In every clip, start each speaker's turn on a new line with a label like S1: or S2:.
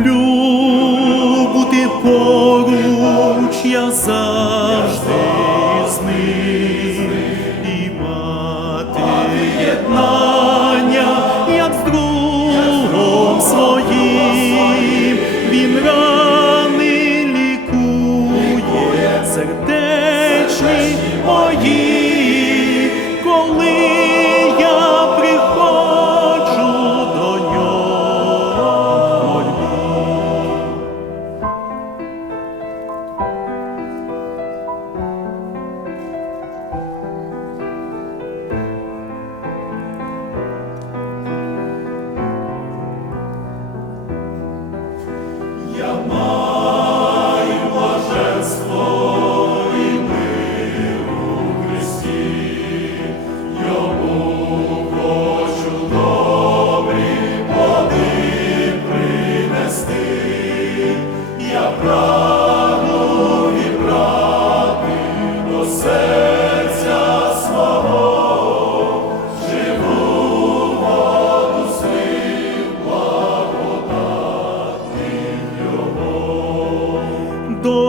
S1: Люблю бути поруч, я завжди з ним. І мати єднання,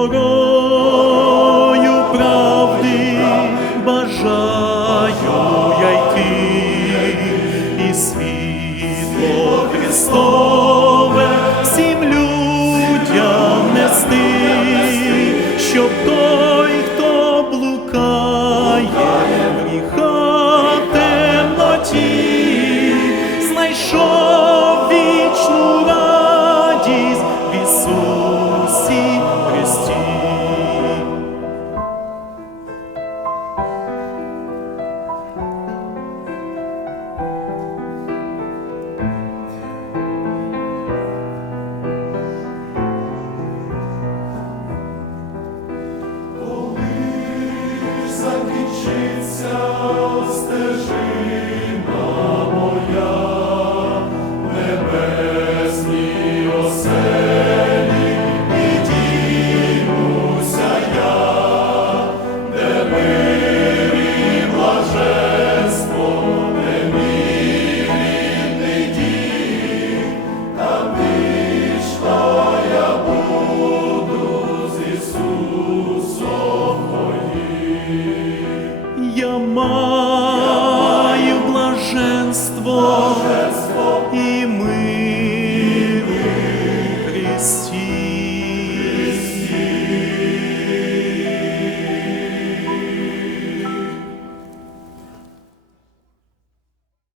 S1: дорогою правди бажаю я йти, і світло Христове всім людям нести.